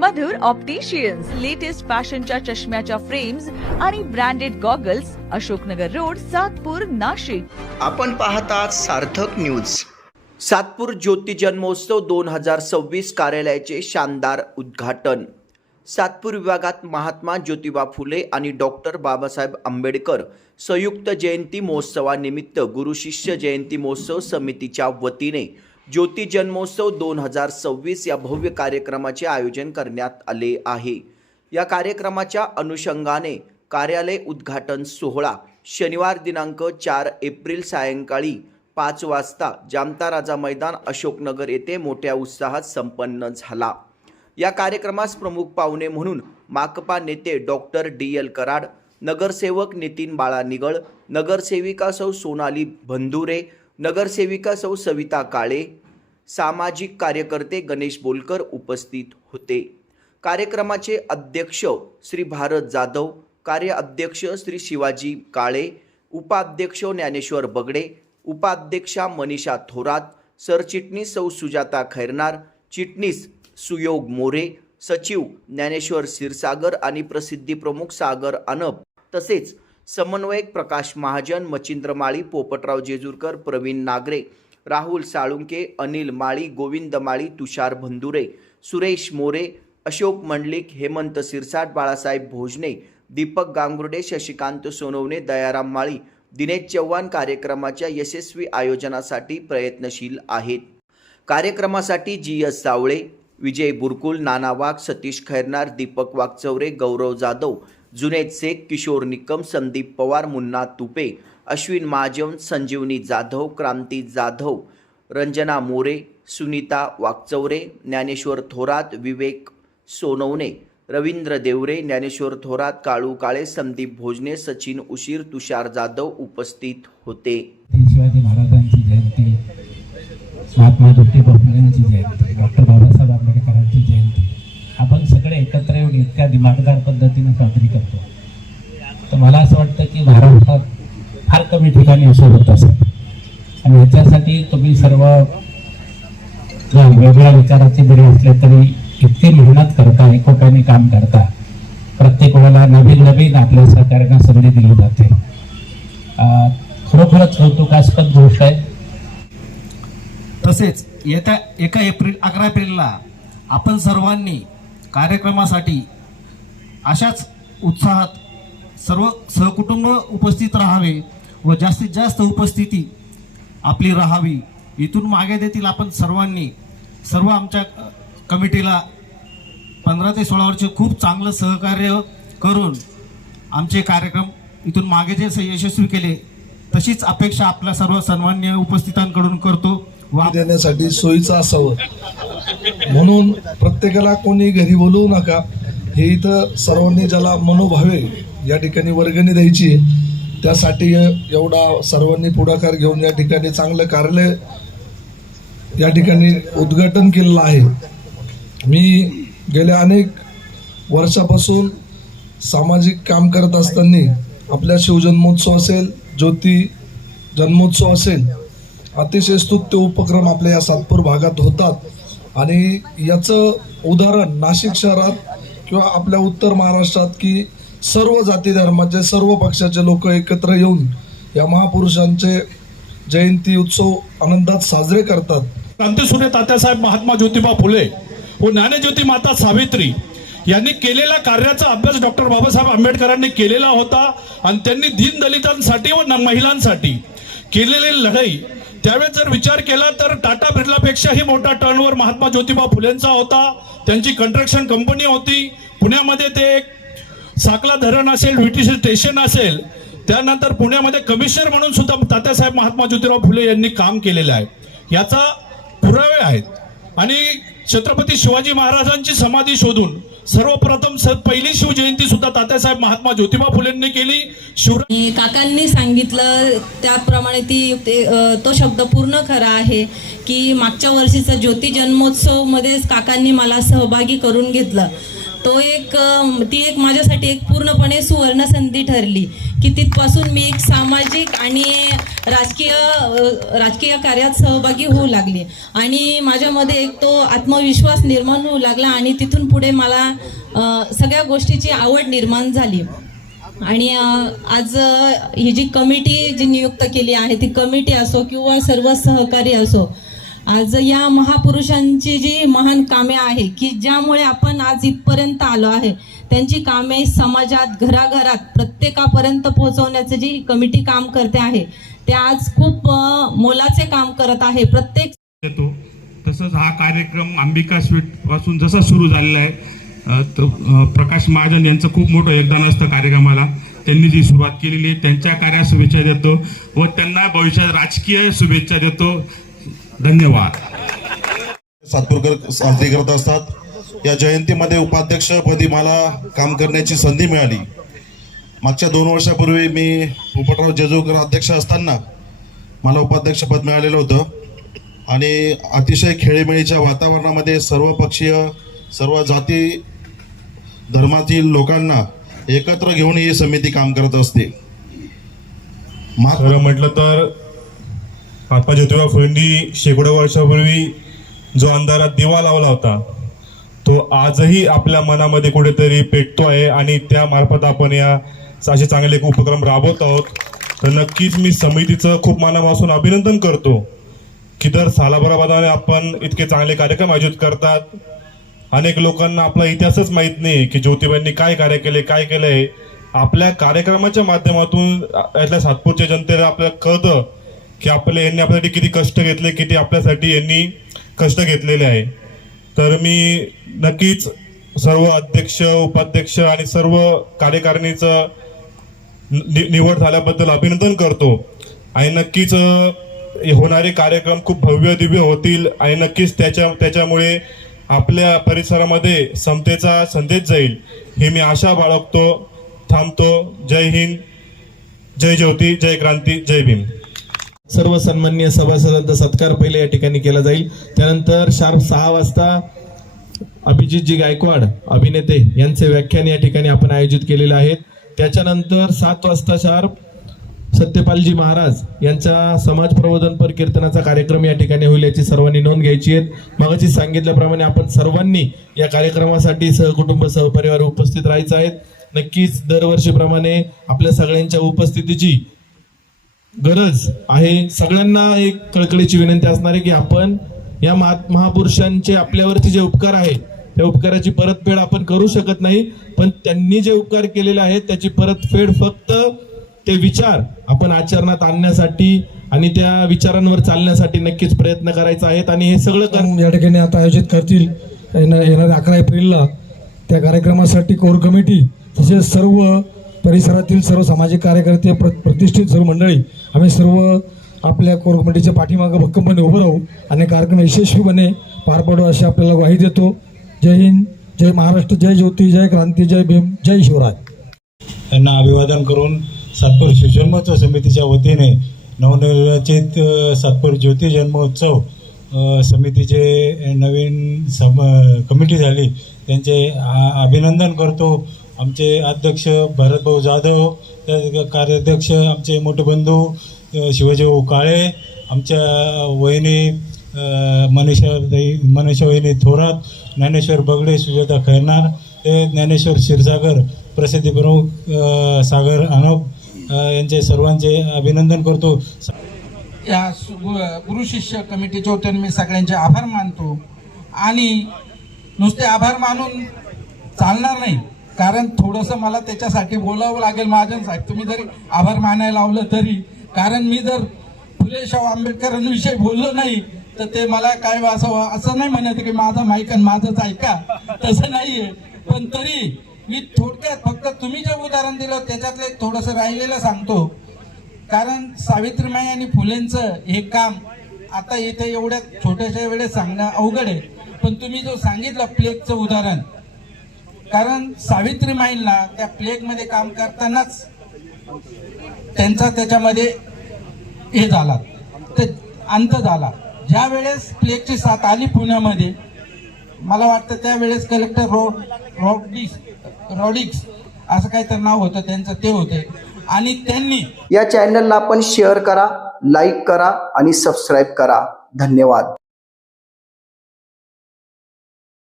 मधुर opticians latest फॅशनच्या चष्म्याच्या frames आणि branded goggles, Ashoknagar road, Satpur, Nashik. आपण पाहतात सार्थक न्यूज. सातपूर ज्योती जन्मोत्सव 2026 कार्यालयाचे शानदार उद्घाटन. सातपूर विभागात महात्मा ज्योतिबा फुले आणि डॉक्टर बाबासाहेब आंबेडकर संयुक्त जयंती महोत्सवानिमित्त गुरु शिष्य जयंती महोत्सव समितीच्या वतीने ज्योती जन्मोत्सव 2026 या भव्य कार्यक्रमाचे आयोजन करण्यात आले आहे. या कार्यक्रमाच्या अनुषंगाने कार्यालय उद्घाटन सोहळा शनिवार दिनांक 4 एप्रिल सायंकाळी 5 वाजता जामता राजा मैदान, अशोकनगर येथे मोठ्या उत्साहात संपन्न झाला. या कार्यक्रमास प्रमुख पाहुणे म्हणून माकपा नेते डॉक्टर DL कराड, नगरसेवक नितीन बाळा निगळ, नगरसेविका सौ सोनाली बंधुरे, नगरसेविका सौ सविता काळे, सामाजिक कार्यकर्ते गणेश बोलकर उपस्थित होते. कार्यक्रमाचे अध्यक्ष श्री भारत जाधव, कार्य अध्यक्ष श्री शिवाजी काळे, उपाध्यक्ष ज्ञानेश्वर बगडे, उपाध्यक्षा मनीषा थोरात, सरचिटणीस सौ सुजाता खैरनार, चिटणीस सुयोग मोरे, सचिव ज्ञानेश्वर क्षीरसागर आणि प्रसिद्धी प्रमुख सागर अनप, तसेच समन्वयक प्रकाश महाजन, मचिंद्र माळी, पोपटराव जेजूरकर, प्रवीण नागरे, राहुल साळुंके, अनिल माळी, गोविंद माळी, तुषार बंधुरे, सुरेश मोरे, अशोक मंडलिक, हेमंत सिरसाट, बाळासाहेब भोजने, दीपक गांगुर्डे, शशिकांत सोनवणे, दयाराम माळी, दिनेश चव्हाण कार्यक्रमाच्या यशस्वी आयोजनासाठी प्रयत्नशील आहेत. कार्यक्रमासाठी GS सावळे, विजय बुरकुल, नाना वाघ, सतीश खैरनार, दीपक वागचौरे, गौरव जाधव, जुनेद शेख, किशोर निकम, संदीप पवार, मुन्ना तुपे, अश्विन महाजन, संजीवनी जाधव, क्रांती जाधव, रंजना मोरे, सुनीता वागचौरे, ज्ञानेश्वर थोरात, विवेक सोनवणे, रवींद्र देवरे, ज्ञानेश्वर थोरात, काळू काळे, संदीप भोजने, सचिन उशीर, तुषार जाधव उपस्थित होते. शिवाजी महाराजांची जयंती, महात्मा ज्योतिबा फुलेंची जयंती, डॉक्टर बाबासाहेब आंबेडकरांची जयंती आपण सगळे एकत्र येऊन इतक्या दिमागदार पद्धतीने साजरी करतो. तर मला असं वाटतं की महाराष्ट्रात फार कमी ठिकाणी असं होत असेल आणि ह्याच्यासाठी तुम्ही सर्व वेगवेगळ्या विचाराचे जरी असले तरी इतकी मेहनत करता, एकोप्याने काम करता, प्रत्येक वेळेला नवीन नवीन आपल्या सहकार्यांना संधी दिली जाते. खरोखरच कौतुकास्पद गोष्ट आहे. तसेच येत्या 11 एप्रिलला आपण सर्वांनी कार्यक्रमासाठी अशाच उत्साहात सर्व सहकुटुंब उपस्थित राहावे व जास्तीत जास्त उपस्थिती आपली राहावी. इथून मागे देखील आपण सर्वांनी सर्व आमच्या कमिटीला 15 ते 16 वर्ष खूप चांगलं सहकार्य करून आमचे कार्यक्रम इथून मागे जे यशस्वी केले तशीच अपेक्षा आपल्या सर्व सन्माननीय उपस्थितांकडून करतो. देण्यासाठी सोयीचं असावं म्हणून प्रत्येकाला कोणी घरी बोलवू नका. हे इथं सर्वांनी ज्याला मनोभावे या ठिकाणी वर्गणी द्यायची, त्यासाठी एवढा सर्वांनी पुढाकार घेऊन या ठिकाणी चांगलं कार्यालय या ठिकाणी उद्घाटन केलेलं आहे. मी गेल्या अनेक वर्षापासून सामाजिक काम करत असताना आपल्या शिवजन्मोत्सव असेल, ज्योती जन्मोत्सव असेल, अतिशय स्तुत्य उपक्रम आपल्या या सातपूर भागात होतात आणि याचं उदाहरण नाशिक शहरात किंवा आपल्या उत्तर महाराष्ट्रात की सर्व जाती धर्माचे, सर्व पक्षाचे लोक एकत्र येऊन या महापुरुषांचे जयंती उत्सव आनंदात साजरे करतात. क्रांतीसूर्य तात्यासाहेब महात्मा ज्योतिबा फुले व ज्ञानज्योती माता सावित्री यांनी केलेल्या कार्याचा अभ्यास डॉक्टर बाबासाहेब आंबेडकरांनी केलेला होता आणि त्यांनी दीनदलितांसाठी व महिलांसाठी केलेली लढाई त्यावेळेस जर विचार केला तर टाटा बिर्लापेक्षाही मोठा टर्नओव्हर महात्मा ज्योतिबा फुलेंचा होता. त्यांची कंस्ट्रक्शन कंपनी होती पुण्यामध्ये. ते एक साकला धरण असेल, VTC स्टेशन असेल, त्यानंतर पुण्यामध्ये कमिशनर म्हणून सुद्धा तात्यासाहेब महात्मा ज्योतिबा फुले यांनी काम केलेलं आहे. याचा पुरावे आहेत. आणि छत्रपती शिवाजी महाराजांची समाधी शोधून सर्वप्रथम पहिली शिवजयंती सुद्धा तात्यासाहेब महात्मा ज्योतिबा फुलेंनी केली. काकांनी सांगितलं त्याप्रमाणे तो शब्द पूर्ण खरा आहे की मागच्या वर्षीचा ज्योती जन्मोत्सव मध्ये काकांनी मला सहभागी करून घेतलं. ती एक माझ्यासाठी एक पूर्णपणे सुवर्ण संधी ठरली की तिथपासून मी एक सामाजिक आणि राजकीय कार्यात सहभागी होऊ लागले आणि माझ्यामध्ये एक तो आत्मविश्वास निर्माण होऊ लागला आणि तिथून पुढे मला सगळ्या गोष्टीची आवड निर्माण झाली. आणि आज ही जी कमिटी जी नियुक्त केली आहे ती कमिटी असो किंवा सर्व सहकारी असो, आज या महापुरुषांची जी महान कामे आहे की ज्यामुळे आपण आज इथपर्यंत आलो आहे, त्यांची कामे समाजात घराघरात प्रत्येकापर्यंत पोहोचवण्याचं जी कमिटी काम करते आहे ते आज खूप मोलाचे काम करत आहे. प्रत्येक येतो तसंच हा कार्यक्रम अंबिका स्वीट पासून जसा सुरू झालेला आहे, प्रकाश महाजन यांचं खूप मोठं योगदान असतं कार्यक्रमाला. त्यांनी जी सुरुवात केलेली आहे त्यांच्या कार्यात शुभेच्छा देतो व त्यांना भविष्यात राजकीय शुभेच्छा देतो. धन्यवाद. सातपूरकर साजरी करत असतात. या जयंतीमध्ये उपाध्यक्षपदी मला काम करण्याची संधी मिळाली. मागच्या 2 वर्षापूर्वी मी पोपटराव जेजूकर अध्यक्ष असताना मला उपाध्यक्षपद मिळालेलं होतं आणि अतिशय खेळीमेळीच्या वातावरणामध्ये सर्व पक्षीय सर्व जाती धर्मातील लोकांना एकत्र घेऊन ही समिती काम करत असते. खरं म्हटलं तर महात्मा ज्योतिबा फुलेंनी शेकडो वर्षापूर्वी जो अंधारात दिवा लावला होता तो आजही आपल्या मनामध्ये कुठेतरी पेटतो आहे आणि त्या मार्फत आपण या असे चांगले उपक्रम राबवत आहोत. तर नक्कीच मी समितीचं खूप मनापासून अभिनंदन करतो की दर सालाभराबादाने आपण इतके चांगले कार्यक्रम आयोजित करतात. अनेक लोकांना आपला इतिहासच माहीत नाही की ज्योतिबांनी काय कार्य केले, काय केलंय. आपल्या कार्यक्रमाच्या माध्यमातून यातल्या सातपूरच्या जनतेला आपल्याला कळतं की यांनी आपल्यासाठी किती कष्ट घेतले, किती आपल्यासाठी यांनी कष्ट घेतलेले आहे. तर मी नक्कीच सर्व अध्यक्ष उपाध्यक्ष आणि सर्व कार्यकारिणीचं निवड झाल्याबद्दल अभिनंदन करतो आणि नक्कीच होणारे कार्यक्रम खूप भव्य दिव्य होतील आणि नक्कीच त्याच्यामुळे आपल्या परिसरामध्ये समतेचा संदेश जाईल हे मी आशा बाळगतो. थांबतो. जय हिंद, जय ज्योती, जय क्रांती, जय भीम. सर्व सन्माननीय सभासदांचा सत्कार पहिले या ठिकाणी केला जाईल. त्यानंतर शार्प 6 वाजता अभिजितजी गायकवाड अभिनेते यांचे व्याख्यान या ठिकाणी आपण आयोजित केलेले आहेत. त्याच्यानंतर 7 वाजता शार्प सत्यपालजी महाराज यांचा समाज प्रबोधनपर कीर्तनाचा कार्यक्रम या ठिकाणी होईल याची सर्वांनी नोंद घ्यायची आहे. मगाशी सांगितल्याप्रमाणे आपण सर्वांनी या कार्यक्रमासाठी सहकुटुंब सहपरिवार उपस्थित राहायचं आहे. नक्कीच दरवर्षीप्रमाणे आपल्या सगळ्यांच्या उपस्थितीची गरज आहे. सगळ्यांना एक कळकळीची विनंती असणार आहे की आपण या महापुरुषांचे आपल्यावरती जे उपकार आहे त्या उपकाराची परतफेड आपण करू शकत नाही, पण त्यांनी जे उपकार केलेले आहेत त्याची परतफेड फक्त ते विचार आपण आचरणात आणण्यासाठी आणि त्या विचारांवर चालण्यासाठी नक्कीच प्रयत्न करायचा आहेत. आणि हे सगळं या ठिकाणी आता आयोजित करतील येणाऱ्या 11 एप्रिलला. त्या कार्यक्रमासाठी कोर कमिटी तसेच सर्व परिसरातील सर्व सामाजिक कार्यकर्ते प्रतिष्ठित सर्व मंडळी आम्ही सर्व आपल्या कोर कमिटीच्या पाठीमागे भक्कमपणे उभं राहू आणि कार्यक्रम यशस्वीपणे पार पाडू अशी आपल्याला ग्वाही देतो. जय हिंद, जय महाराष्ट्र, जय ज्योती, जय क्रांती, जय भीम, जय शिवराय. त्यांना अभिवादन करून सातपूर शिवजन्मोत्सव समितीच्या वतीने नवनिर्वाचित सातपूर ज्योती जन्मोत्सव समितीचे नवीन कमिटी झाली त्यांचे अभिनंदन करतो. आमचे अध्यक्ष भरतभाऊ जाधव, त्या कार्याध्यक्ष आमचे मोठे बंधू शिवाजीभाऊ काळे, आमच्या वहिनी मनीषा वहिनी थोरात, ज्ञानेश्वर बगडे, सुजाता खैरनार, ते ज्ञानेश्वर क्षीरसागर, प्रसिद्धी प्रमुख सागर अनोप यांचे सर्वांचे अभिनंदन करतो. या गुरु शिष्य कमिटीच्या वतीने मी सगळ्यांचे आभार मानतो. आणि नुसते आभार मानून चालणार नाही, कारण थोडंसं मला त्याच्यासाठी बोलावं लागेल महाजन साहेब. तुम्ही जरी आभार मानायला लावलं तरी, कारण मी जर फुले शाहू आंबेडकरांविषयी बोललो नाही तर ते मला काय असं नाही म्हणत की माझं माईक आणि माझंच ऐका, तसं नाहीये. पण तरी मी थोडक्यात फक्त तुम्ही जे उदाहरण दिलं त्याच्यातले थोडंसं राहिलेलं सांगतो. कारण सावित्रीबाई आणि फुलेंचं हे काम आता इथे एवढ्या छोट्याशा वेळेस सांगणं अवघड आहे, पण तुम्ही जो सांगितलं प्लेगचं उदाहरण, कारण सावित्रीबाईंना त्या प्लेगमध्ये काम करतानाच त्यांचा त्याच्यामध्ये हे झाला, ते अंत झाला. ज्या वेळेस प्लेगची साथ आली पुण्यामध्ये मला वाटतं त्यावेळेस कलेक्टर रॉडिक्स असं काहीतरी नाव होतं त्यांचं, ते होते. आणि त्यांनी या चॅनलला आपण शेअर करा, लाईक करा आणि सबस्क्राईब करा. धन्यवाद.